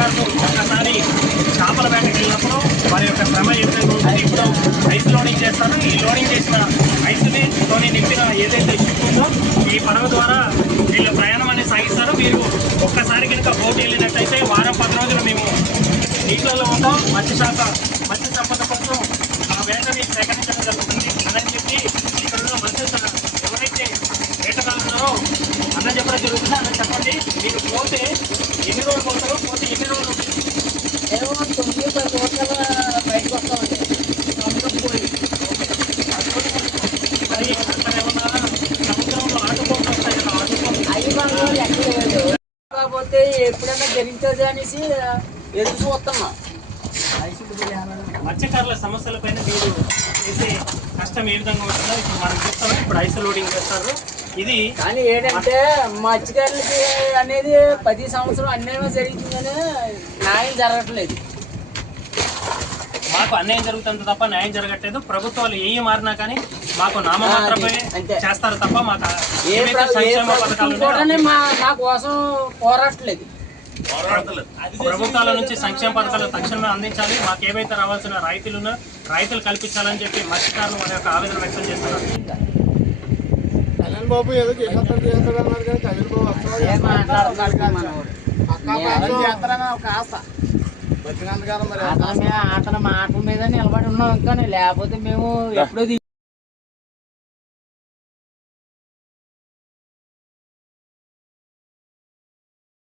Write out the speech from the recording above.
మత్స్యకారులు ఒక్కసారి చేపల వేటకి వెళ్ళినప్పుడు వారి యొక్క శ్రమ ఏ విధంగా ఉంటుంది. ఇప్పుడు ఐస్ లోడింగ్ చేస్తారు. ఈ లోడింగ్ చేసిన ఐస్ని తోని నింపిన ఏదైతే షిప్ ఉందో ఈ పడవ ద్వారా వీళ్ళు ప్రయాణం అనేది సాగిస్తారు. మీరు ఒక్కసారి కనుక బోట్ వెళ్ళినట్టయితే వారం 10 రోజులు మేము నీటిలో ఉంటాం. మత్స్య సంపద కోసం ఆ వేటని సేకరించడం జరుగుతుంది అని చెప్పి ఇక్కడ ఉన్న మత్స్య ఎవరైతే వేటగాళ్ళు ఉన్నారో అన్న చెప్పడం జరుగుతుంది. అన్న చెప్పండి, మీరు పోతే ఎన్ని రోజులు పోతారో, పోతే ఎన్ని రోజులు 9-10 రోజుల బయటకు వస్తామండి. పోయి మరి అక్కడ ఏమన్నా సముద్రంలో ఆటుకోట్లు వస్తాయి కదా, ఆటుకోట్లు అయ్యి వాళ్ళు ఎక్కలేదు. కాకపోతే ఎప్పుడైనా జరుగుతుంది అనేసి ఎదురు చూస్తున్నాం. మత్స్యకారుల సమస్యలపైన మీరు చేసే కష్టం ఏ విధంగా ఉంటుందో ఇప్పుడు మనం చూస్తాం. ఇప్పుడు ఐస్ లోడింగ్ చేస్తారు. ఇది కానీ ఏంటంటే మత్స్యకారులకి అనేది 10 సంవత్సరం అన్యాయం జరుగుతుందని న్యాయం జరగట్లేదు. మాకు అన్యాయం జరుగుతుంది తప్ప న్యాయం జరగట్లేదు. ప్రభుత్వాలు ఏ మారినా కానీ మాకు నామమాత్రమే చేస్తారు తప్ప మాకు సంక్షేమ పథకాలు మా కోసం పోరాటలేదు. ప్రభుత్వాల నుంచి సంక్షేమ పథకాలు తక్షణమే అందించాలి. మాకు ఏవైతే రావాల్సిన రాయితీలు కల్పించాలని చెప్పి మత్స్యకారులు వారి యొక్క ఆవేదన వ్యక్తం చేస్తున్నారు. కళ్యాణ్ బాబు ఏదో చేస్తాడు అన్నారు కానీ కళ్యాణ్ బాబు ఒక ఆశ అతని మాట మీద నిలబడి ఉన్నాం. ఇంకా లేకపోతే మేము ఎప్పుడో